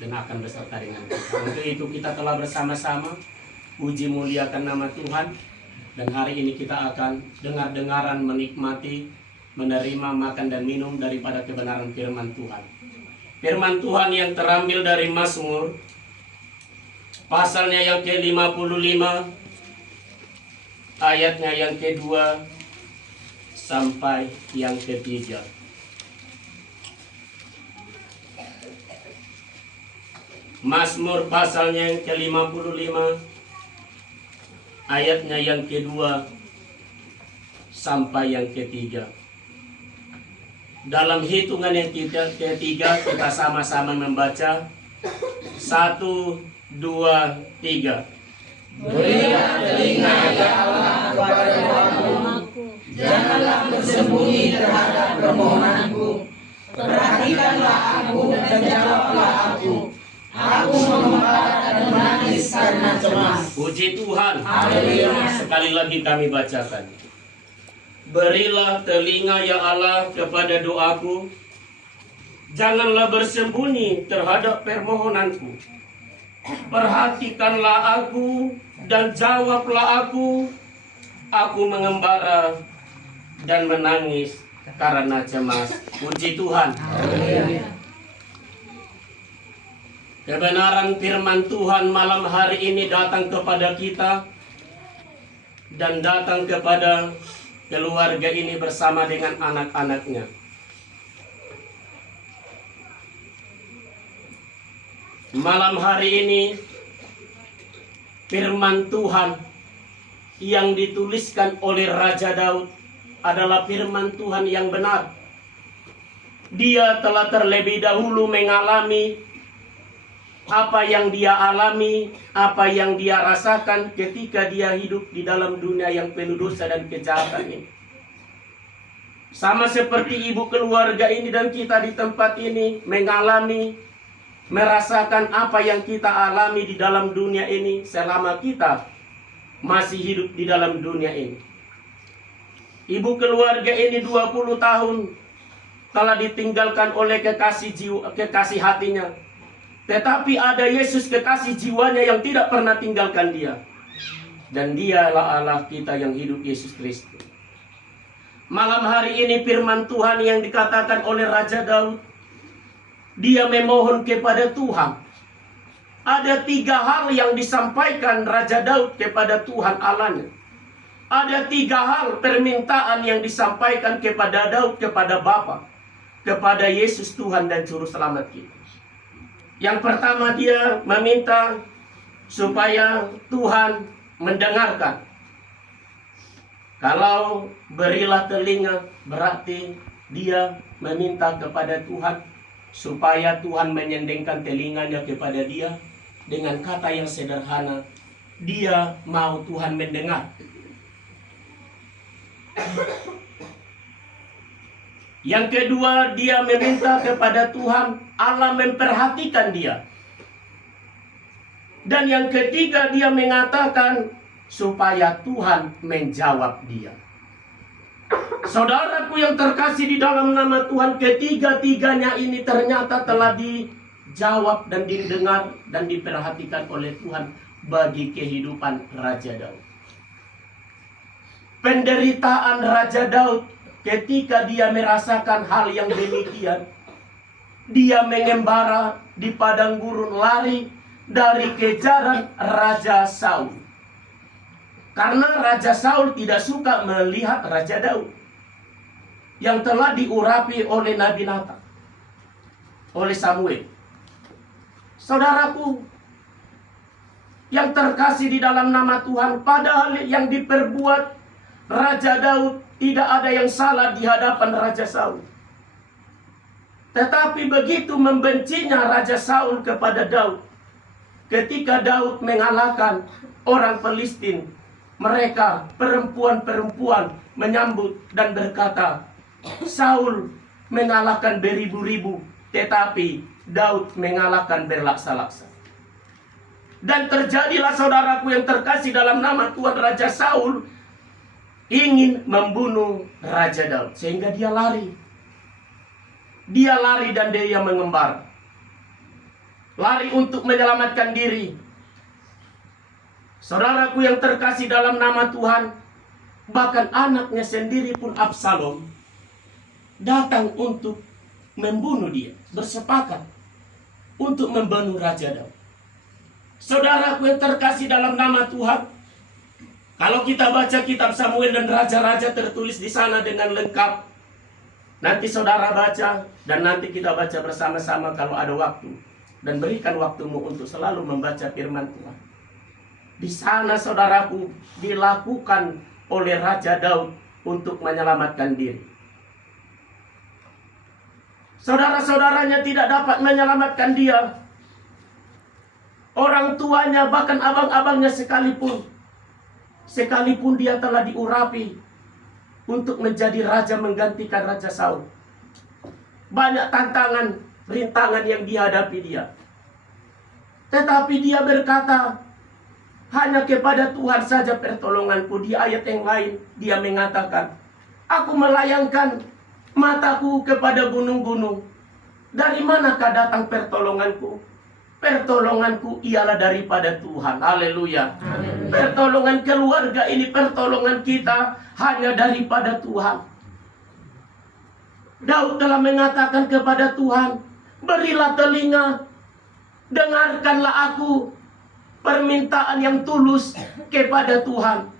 dan akan beserta dengan kita. Untuk itu kita telah bersama-sama puji muliakan nama Tuhan, dan hari ini kita akan dengar-dengaran menikmati, menerima, makan dan minum daripada kebenaran firman Tuhan. Firman Tuhan yang terambil dari Mazmur pasalnya yang ke-55 ayatnya yang kedua sampai yang ketiga. Mazmur pasalnya yang ke-55 ayatnya yang kedua sampai yang ketiga. Dalam hitungan yang ketiga kita sama-sama membaca 1, 2, 3. Berilah telinga ya Allah kepada doaku, janganlah bersembunyi terhadap permohonanku. Perhatikanlah aku dan jawablah aku. Aku mengembara dan menangis karena cemas. Puji Tuhan. Haleluya. Sekali lagi kami bacakan. Berilah telinga ya Allah kepada doaku, janganlah bersembunyi terhadap permohonanku. Perhatikanlah aku dan jawablah aku. Aku mengembara dan menangis karena cemas. Puji Tuhan. Kebenaran firman Tuhan malam hari ini datang kepada kita dan datang kepada keluarga ini bersama dengan anak-anaknya. Malam hari ini firman Tuhan yang dituliskan oleh Raja Daud adalah firman Tuhan yang benar. Dia telah terlebih dahulu mengalami apa yang dia alami, apa yang dia rasakan ketika dia hidup di dalam dunia yang penuh dosa dan kejahatan ini. Sama seperti ibu keluarga ini dan kita di tempat ini mengalami, merasakan apa yang kita alami di dalam dunia ini selama kita masih hidup di dalam dunia ini. Ibu keluarga ini 20 tahun telah ditinggalkan oleh kekasih hatinya. Tetapi ada Yesus kekasih jiwanya yang tidak pernah tinggalkan dia. Dan dialah Allah kita yang hidup, Yesus Kristus. Malam hari ini firman Tuhan yang dikatakan oleh Raja Daud, dia memohon kepada Tuhan. Ada 3 hal yang disampaikan Raja Daud kepada Tuhan Allahnya. Ada 3 hal permintaan yang disampaikan kepada Daud, kepada Bapa, kepada Yesus Tuhan dan Juru Selamat kita. Yang pertama, dia meminta supaya Tuhan mendengarkan. Kalau berilah telinga, berarti dia meminta kepada Tuhan supaya Tuhan menyendengkan telinganya kepada dia. Dengan kata yang sederhana, dia mau Tuhan mendengar. Yang kedua, dia meminta kepada Tuhan Allah memperhatikan dia. Dan yang ketiga, dia mengatakan supaya Tuhan menjawab dia. Saudaraku yang terkasih di dalam nama Tuhan, ketiga-tiganya ini ternyata telah dijawab dan didengar dan diperhatikan oleh Tuhan bagi kehidupan Raja Daud. Penderitaan Raja Daud ketika dia merasakan hal yang demikian, dia mengembara di padang gurun, lari dari kejaran Raja Saul. Karena Raja Saul tidak suka melihat Raja Daud yang telah diurapi oleh Nabi Nathan, oleh Samuel. Saudaraku yang terkasih di dalam nama Tuhan, padahal yang diperbuat Raja Daud tidak ada yang salah di hadapan Raja Saul. Tetapi begitu membencinya Raja Saul kepada Daud, ketika Daud mengalahkan orang Filistin, mereka perempuan-perempuan menyambut dan berkata, Saul mengalahkan beribu-ribu, tetapi Daud mengalahkan berlaksa-laksa. Dan terjadilah, saudaraku yang terkasih dalam nama Tuhan, Raja Saul ingin membunuh Raja Daud, sehingga dia lari. Dia lari dan dia mengembara. lari untuk menyelamatkan diri. Saudaraku yang terkasih dalam nama Tuhan, bahkan anaknya sendiri pun Absalom datang untuk membunuh dia, bersepakat untuk membunuh Raja Daud. Saudaraku yang terkasih dalam nama Tuhan, kalau kita baca kitab Samuel dan Raja-Raja tertulis di sana dengan lengkap, nanti saudara baca dan nanti kita baca bersama-sama kalau ada waktu. Dan berikan waktumu untuk selalu membaca firman Tuhan. Di sana saudaraku dilakukan oleh Raja Daud untuk menyelamatkan diri. Saudara-saudaranya tidak dapat menyelamatkan dia. Orang tuanya bahkan abang-abangnya sekalipun dia telah diurapi untuk menjadi raja menggantikan Raja Saul. Banyak tantangan, rintangan yang dihadapi dia. Tetapi dia berkata, hanya kepada Tuhan saja pertolonganku. Di ayat yang lain dia mengatakan, aku melayangkan mataku kepada gunung-gunung. Dari manakah datang pertolonganku? Pertolonganku ialah daripada Tuhan. Haleluya. Pertolongan keluarga ini, pertolongan kita hanya daripada Tuhan. Daud telah mengatakan kepada Tuhan, berilah telinga, dengarkanlah aku permintaan yang tulus kepada Tuhan.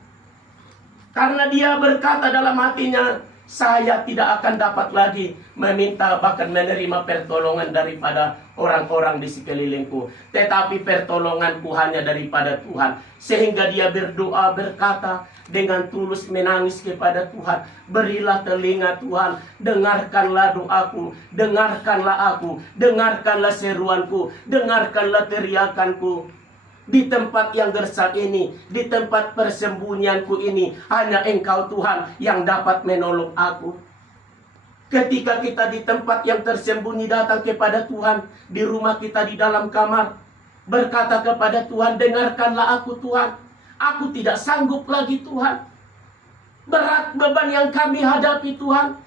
Karena dia berkata dalam hatinya, saya tidak akan dapat lagi meminta bahkan menerima pertolongan daripada orang-orang di sekelilingku. Tetapi pertolonganku hanya daripada Tuhan. Sehingga dia berdoa berkata dengan tulus menangis kepada Tuhan. Berilah telinga Tuhan, dengarkanlah doaku, dengarkanlah aku, dengarkanlah seruanku, dengarkanlah teriakanku. Di tempat yang gersang ini, di tempat persembunyianku ini, hanya Engkau Tuhan yang dapat menolong aku. Ketika kita di tempat yang tersembunyi datang kepada Tuhan, di rumah kita di dalam kamar, berkata kepada Tuhan, dengarkanlah aku Tuhan. Aku tidak sanggup lagi Tuhan. Berat beban yang kami hadapi Tuhan.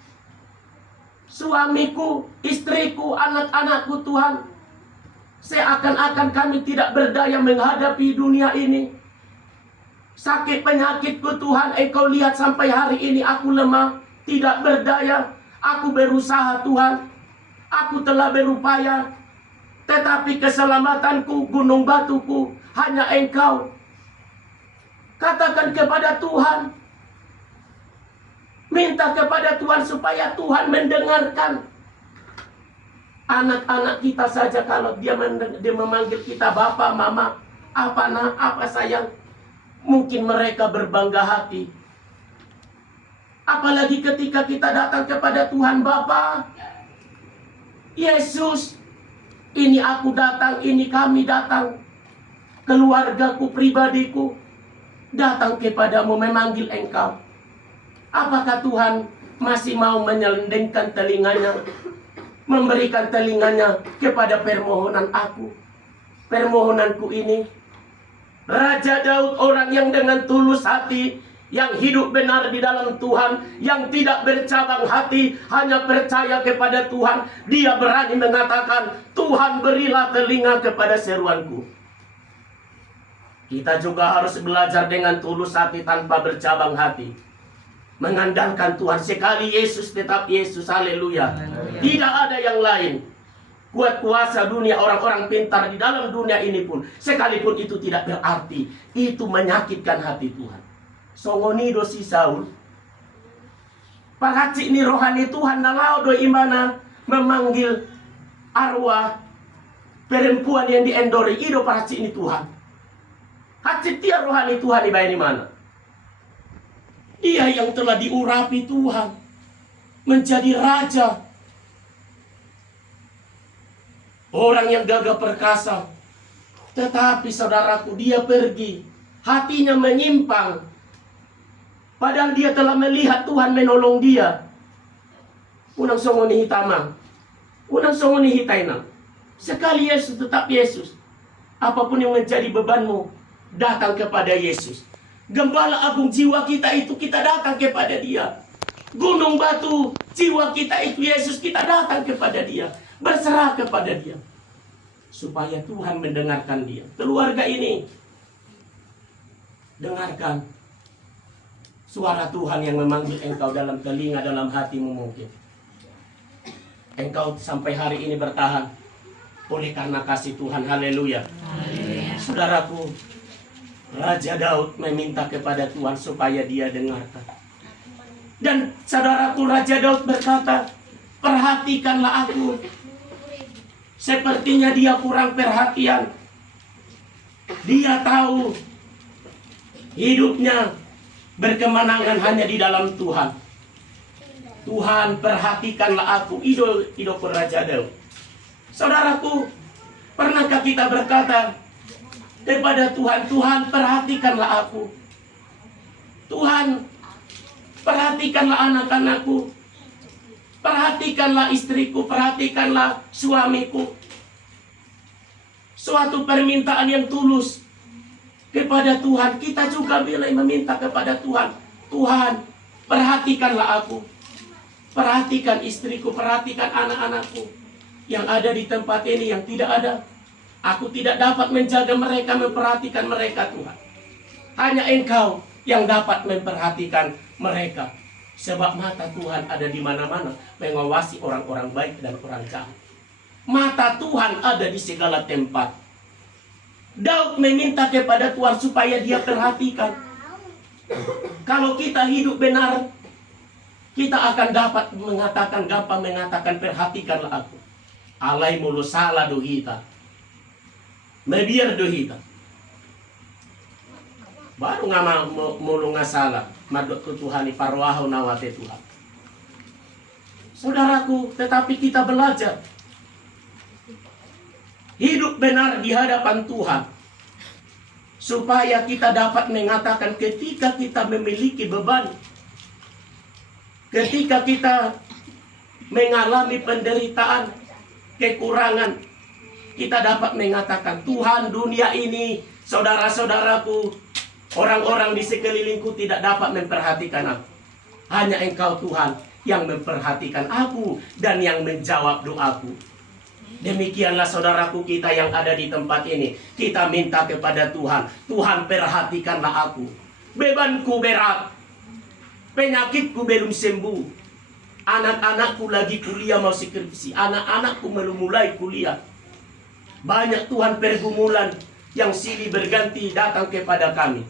Suamiku, istriku, anak-anakku Tuhan. Seakan-akan kami tidak berdaya menghadapi dunia ini. Sakit penyakitku Tuhan, Engkau lihat sampai hari ini aku lemah, tidak berdaya. Aku berusaha Tuhan, aku telah berupaya, tetapi keselamatanku, gunung batuku, hanya Engkau. Katakan kepada Tuhan, minta kepada Tuhan supaya Tuhan mendengarkan. Anak-anak kita saja kalau dia memanggil kita Bapak, Mama, apa nak, apa sayang, mungkin mereka berbangga hati. Apalagi ketika kita datang kepada Tuhan Bapa, Yesus, ini aku datang, ini kami datang, keluargaku, pribadiku, datang kepadamu memanggil Engkau. Apakah Tuhan masih mau menyelendengkan telinganya, memberikan telinganya kepada permohonan aku, permohonanku ini? Raja Daud orang yang dengan tulus hati, yang hidup benar di dalam Tuhan, yang tidak bercabang hati, hanya percaya kepada Tuhan. Dia berani mengatakan, Tuhan berilah telinga kepada seruanku. Kita juga harus belajar dengan tulus hati tanpa bercabang hati, mengandalkan Tuhan. Sekali Yesus tetap Yesus. Haleluya. Tidak ada yang lain. Kuat kuasa dunia, orang-orang pintar di dalam dunia ini pun, sekalipun itu tidak berarti, itu menyakitkan hati Tuhan. Songonido si Saul, pahaci ni rohani Tuhan nalau do imana memanggil arwah perempuan yang diendori ido pahaci ini Tuhan. Hati dia rohani Tuhan iba ini mana? Dia yang telah diurapi Tuhan menjadi raja. Orang yang gagah perkasa. Tetapi saudaraku, dia pergi, hatinya menyimpang. Padahal dia telah melihat Tuhan menolong dia. Unang songoni hitamang, unang songoni hitainang. Sekali Yesus tetap Yesus. Apapun yang menjadi bebanmu, datang kepada Yesus. Gembala agung jiwa kita itu, kita datang kepada dia. Gunung batu jiwa kita itu Yesus, kita datang kepada dia. Berserah kepada dia. supaya Tuhan mendengarkan dia. Keluarga ini, dengarkan suara Tuhan yang memanggil engkau dalam telinga, dalam hatimu mungkin. Engkau sampai hari ini bertahan oleh karena kasih Tuhan. Haleluya. Saudaraku, Raja Daud meminta kepada Tuhan supaya dia dengarkan. Dan saudaraku, Raja Daud berkata, perhatikanlah aku. Sepertinya dia kurang perhatian. Dia tahu hidupnya berkemenangan hanya di dalam Tuhan. Tuhan, perhatikanlah aku. Idol Raja Daud. Saudaraku, pernahkah kita berkata kepada Tuhan, Tuhan, perhatikanlah aku. Tuhan, perhatikanlah anak-anakku. Perhatikanlah istriku, perhatikanlah suamiku. Suatu permintaan yang tulus kepada Tuhan. Kita juga boleh meminta kepada Tuhan. Tuhan, perhatikanlah aku. Perhatikan istriku, perhatikan anak-anakku yang ada di tempat ini, yang tidak ada. Aku tidak dapat menjaga mereka, memperhatikan mereka, Tuhan. Hanya Engkau yang dapat memperhatikan mereka. Sebab mata Tuhan ada di mana-mana, mengawasi orang-orang baik dan orang jahat. Mata Tuhan ada di segala tempat. Daud meminta kepada Tuhan supaya dia perhatikan. Kalau kita hidup benar, kita akan dapat mengatakan, gampang mengatakan, perhatikanlah aku. Alai mulu salah dohita. Mebiar dohita. Baru ngama mulu ngasalah. Madok ke Tuhan parwahu nawate Tuhan. Saudaraku, tetapi kita belajar hidup benar di hadapan Tuhan, supaya kita dapat mengatakan ketika kita memiliki beban, ketika kita mengalami penderitaan, kekurangan, kita dapat mengatakan, Tuhan, dunia ini, saudara-saudaraku, orang-orang di sekelilingku tidak dapat memperhatikan aku. Hanya Engkau, Tuhan, yang memperhatikan aku dan yang menjawab doaku. Demikianlah saudaraku, kita yang ada di tempat ini, kita minta kepada Tuhan, Tuhan, perhatikanlah aku. Bebanku berat, penyakitku belum sembuh, anak-anakku lagi kuliah mau skripsi, anak-anakku belum mulai kuliah. Banyak Tuhan pergumulan yang silih berganti datang kepada kami.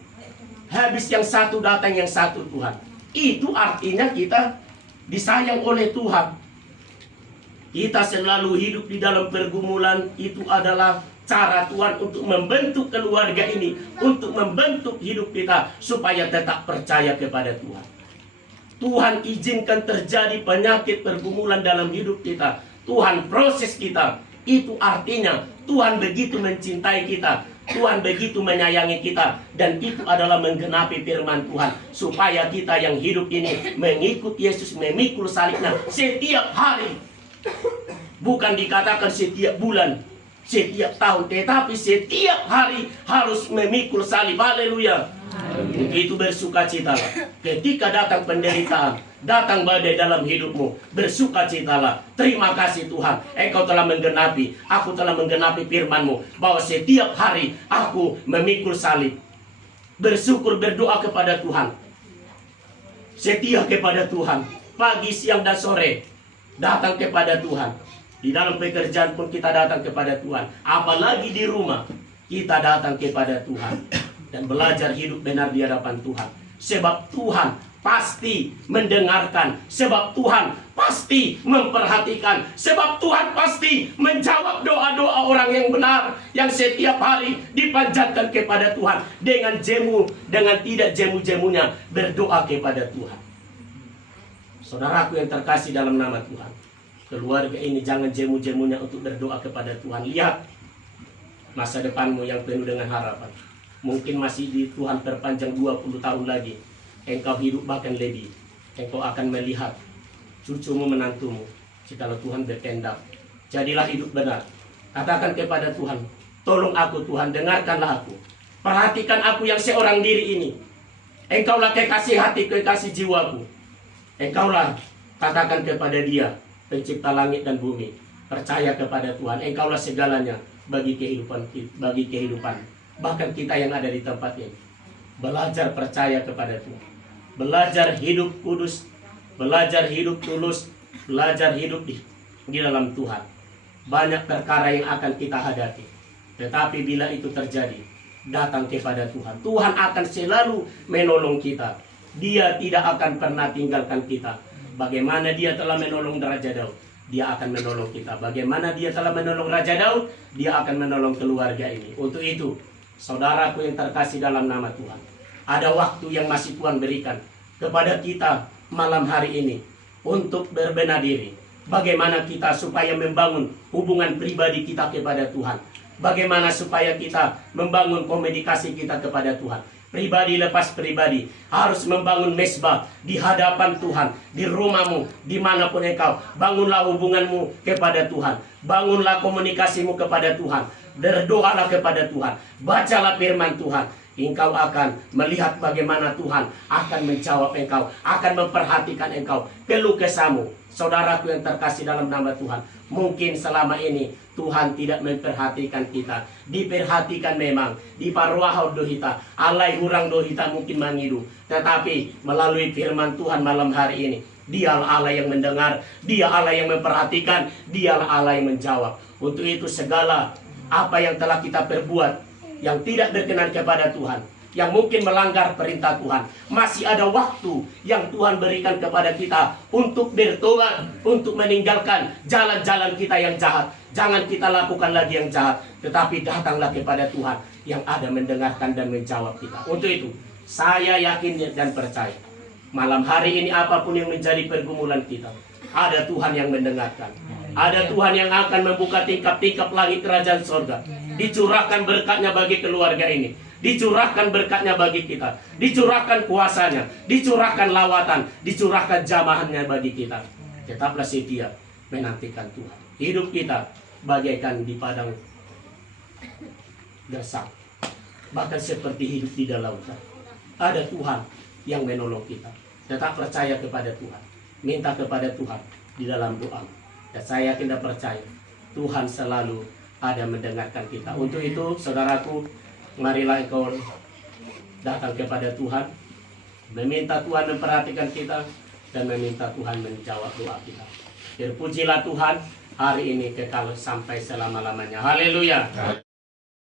Habis yang satu datang yang satu, Tuhan. Itu artinya kita disayang oleh Tuhan. Kita selalu hidup di dalam pergumulan. Itu adalah cara Tuhan untuk membentuk keluarga ini, untuk membentuk hidup kita supaya tetap percaya kepada Tuhan. Tuhan izinkan terjadi penyakit pergumulan dalam hidup kita. Tuhan proses kita. Itu artinya Tuhan begitu mencintai kita, Tuhan begitu menyayangi kita, dan itu adalah menggenapi firman Tuhan, supaya kita yang hidup ini mengikut Yesus, memikul salibnya setiap hari. Bukan dikatakan setiap bulan, setiap tahun, tetapi setiap hari harus memikul salib. Haleluya. Itu bersukacitalah. Ketika datang penderitaan, datang badai dalam hidupmu, bersukacitalah. Terima kasih Tuhan, Engkau telah menggenapi, aku telah menggenapi firman-Mu, bahwa setiap hari aku memikul salib. Bersyukur, berdoa kepada Tuhan, setia kepada Tuhan, pagi, siang, dan sore datang kepada Tuhan. Di dalam pekerjaan pun kita datang kepada Tuhan. Apalagi di rumah, kita datang kepada Tuhan dan belajar hidup benar di hadapan Tuhan. Sebab Tuhan pasti mendengarkan, sebab Tuhan pasti memperhatikan, sebab Tuhan pasti menjawab doa-doa orang yang benar, yang setiap hari dipanjatkan kepada Tuhan dengan jemu, dengan tidak jemu-jemunya berdoa kepada Tuhan. Saudaraku yang terkasih dalam nama Tuhan, keluarga ini jangan jemu-jemunya untuk berdoa kepada Tuhan. Lihat masa depanmu yang penuh dengan harapan. Mungkin masih di Tuhan perpanjang 20 tahun lagi. Engkau hidup bahkan lebih. Engkau akan melihat cucumu, menantumu, jikalau Tuhan berkehendak. Jadilah hidup benar. Katakan kepada Tuhan, tolong aku Tuhan, dengarkanlah aku. Perhatikan aku yang seorang diri ini. Engkaulah kekasih hati, kekasih jiwaku. Engkaulah, katakan kepada Dia, pencipta langit dan bumi. Percaya kepada Tuhan. Engkaulah segalanya bagi kehidupan. Bahkan kita yang ada di tempat ini. Belajar percaya kepada Tuhan. Belajar hidup kudus. Belajar hidup tulus. Belajar hidup di dalam Tuhan. Banyak perkara yang akan kita hadapi. Tetapi bila itu terjadi, datang kepada Tuhan. Tuhan akan selalu menolong kita. Dia tidak akan pernah tinggalkan kita. Bagaimana Dia telah menolong Raja Daud, Dia akan menolong kita. Bagaimana Dia telah menolong Raja Daud, Dia akan menolong keluarga ini. Untuk itu, saudaraku yang terkasih dalam nama Tuhan, ada waktu yang masih Tuhan berikan kepada kita malam hari ini untuk berbenah diri. Bagaimana kita supaya membangun hubungan pribadi kita kepada Tuhan. Bagaimana supaya kita membangun komunikasi kita kepada Tuhan. Pribadi lepas pribadi. Harus membangun mesbah di hadapan Tuhan. Di rumahmu, dimanapun engkau. Bangunlah hubunganmu kepada Tuhan. Bangunlah komunikasimu kepada Tuhan. Berdoalah kepada Tuhan. Bacalah firman Tuhan. Engkau akan melihat bagaimana Tuhan akan menjawab engkau. Akan memperhatikan engkau. Keluh kesahmu. Saudaraku yang terkasih dalam nama Tuhan. Mungkin selama ini Tuhan tidak memperhatikan kita. Diperhatikan memang. Di paruahau dohita. Alai hurang dohita mungkin mangidu. Tetapi melalui firman Tuhan malam hari ini. Dialah Allah yang mendengar. Dia Allah yang memperhatikan. Dialah Allah yang menjawab. Untuk itu segala apa yang telah kita perbuat. Yang tidak berkenan kepada Tuhan. Yang mungkin melanggar perintah Tuhan. Masih ada waktu yang Tuhan berikan kepada kita untuk bertobat, untuk meninggalkan jalan-jalan kita yang jahat. Jangan kita lakukan lagi yang jahat, tetapi datanglah kepada Tuhan yang ada mendengarkan dan menjawab kita. Untuk itu, saya yakin dan percaya, malam hari ini apapun yang menjadi pergumulan kita, ada Tuhan yang mendengarkan. Ada Tuhan yang akan membuka tingkap-tingkap langit kerajaan sorga. Dicurahkan berkatnya bagi keluarga ini. Dicurahkan berkatnya bagi kita. Dicurahkan kuasanya. Dicurahkan lawatan. Dicurahkan jamahannya bagi kita. Tetaplah setia menantikan Tuhan. Hidup kita bagaikan di padang gersang. Bahkan seperti hidup di dalam lautan. Ada Tuhan yang menolong kita. Tetap percaya kepada Tuhan. Minta kepada Tuhan di dalam doa. Dan saya yakin dan percaya Tuhan selalu ada mendengarkan kita. Untuk itu, saudaraku, marilah engkau datang kepada Tuhan, meminta Tuhan memperhatikan kita, dan meminta Tuhan menjawab doa kita. Terpujilah Tuhan hari ini kekal sampai selama-lamanya. Haleluya.